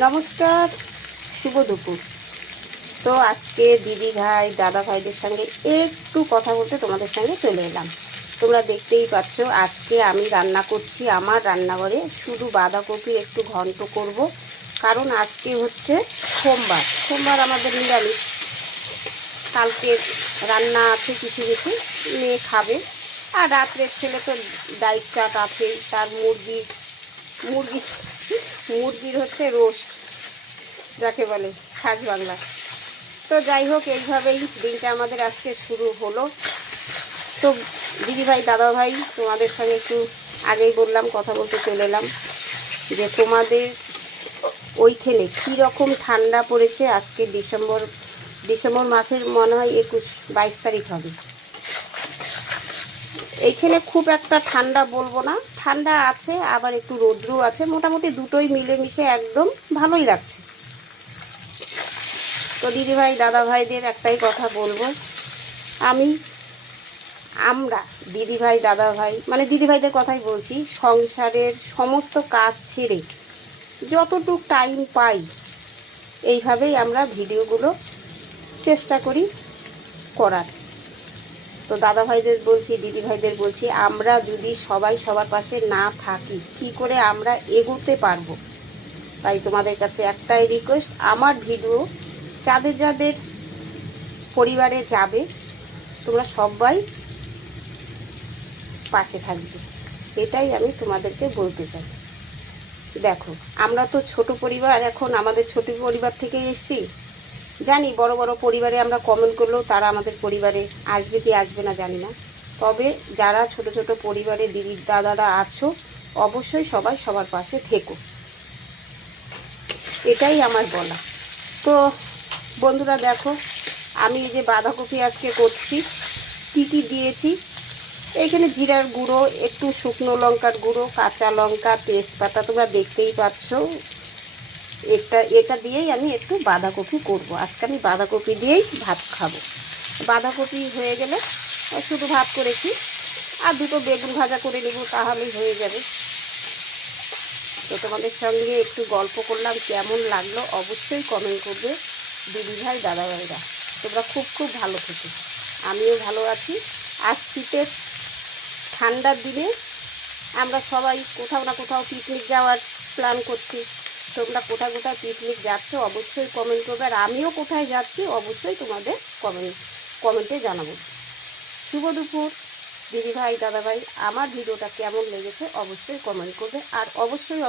নমস্কার, শুভ দুপুর। তো আজকে দিদি ভাই দাদা ভাইদের সঙ্গে একটু কথা বলতে তোমাদের সঙ্গে চলে এলাম। তোমরা দেখতেই পাচ্ছ আজকে আমি রান্না করছি আমার রান্নাঘরে, শুধু বাঁধাকপির একটু ঘন্ট করব। কারণ আজকে হচ্ছে সোমবার, সোমবার আমাদের নিরামিষ। কালকের রান্না আছে কিছু কিছু, মেয়ে খাবে। আর রাত্রের ছেলে তো ডাইট চাট আছেই, তার মুরগি মুরগির হচ্ছে রোস্ট, যাকে বলে খাস বাংলা। তো যাই হোক, এইভাবেই দিনটা আমাদের আজকে শুরু হলো। তো দিদিভাই দাদাভাই, তোমাদের সঙ্গে একটু আগেই বললাম, কথা বলতে চলে এলাম যে তোমাদের ওইখানে কীরকম ঠান্ডা পড়েছে। আজকে ডিসেম্বর মাসের মনে হয় 21-22 তারিখ হবে। এইখানে খুব একটা ঠান্ডা বলবো না, ঠান্ডা আছে আবার একটু রৌদ্রও আছে, মোটামুটি দুটোই মিলেমিশে একদম ভালোই লাগছে। তো দিদিভাই দাদাভাইদের একটাই কথা বলবো, আমরা দিদিভাই দাদাভাই মানে দিদিভাইদের কথাই বলছি, সংসারের সমস্ত কাজ সেরে যতটুক টাইম পাই এইভাবেই আমরা ভিডিওগুলো চেষ্টা করি করার। তো দাদাভাইদের বলছি, দিদিভাইদের বলছি, আমরা যদি সবাই সবার পাশে না থাকি কী করে আমরা এগোতে পারবো। তাই তোমাদের কাছে একটাই রিকোয়েস্ট, আমার ভিডিও যাদের যাদের পরিবারে যাবে তোমরা সবাই পাশে থাকবে, এটাই আমি তোমাদেরকে বলতে চাই। দেখো, আমরা তো ছোট পরিবার, এখন আমাদের ছোট পরিবার থেকেই এসেছি। জানি বড় বড় পরিবারে আমরা কমেন্ট করলেও তারা আমাদের পরিবারে আসবে কি আসবে না জানি না। তবে যারা ছোট ছোট পরিবারে দিদি দাদারা আছো, অবশ্যই সবাই সবার পাশে থেকো, এটাই আমার বলা। তো বন্ধুরা দেখো, আমি এই যে বাঁধাকপি আজকে করছি, কি কি দিয়েছি এইখানে: জিরার গুঁড়ো, একটু শুকনো লঙ্কার গুঁড়ো, কাঁচা লঙ্কা, তেজপাতা, তোমরা দেখতেই পাচ্ছ। এটা দিয়েই আমি একটু বাঁধাকপি করব। আজকে আমি বাঁধাকপি দিয়েই ভাত খাবো। বাঁধাকপি হয়ে গেলে শুধু ভাত করেছি, আর দুটো বেগুন ভাজা করে নেব, তাহলেই হয়ে যাবে। তো তোমাদের সঙ্গে একটু গল্প করলাম, কেমন লাগলো অবশ্যই কমেন্ট করবে দিদিভাই দাদাভাইরা। তোমরা খুব খুব ভালো থেকো, আমিও ভালো আছি। আর শীতের ঠান্ডার দিনে আমরা সবাই কোথাও না কোথাও পিকনিক যাওয়ার প্ল্যান করছি। তোমরা কোথায় কোথায় পিকনিক যাচ্ছ অবশ্যই কমেন্ট করবে, আর আমিও কোথায় যাচ্ছি অবশ্যই তোমাদের কমেন্টে জানাবো। শুভ দুপুর দিদিভাই দাদাভাই, আমার ভিডিওটা কেমন লেগেছে অবশ্যই কমেন্ট করবে, আর অবশ্যই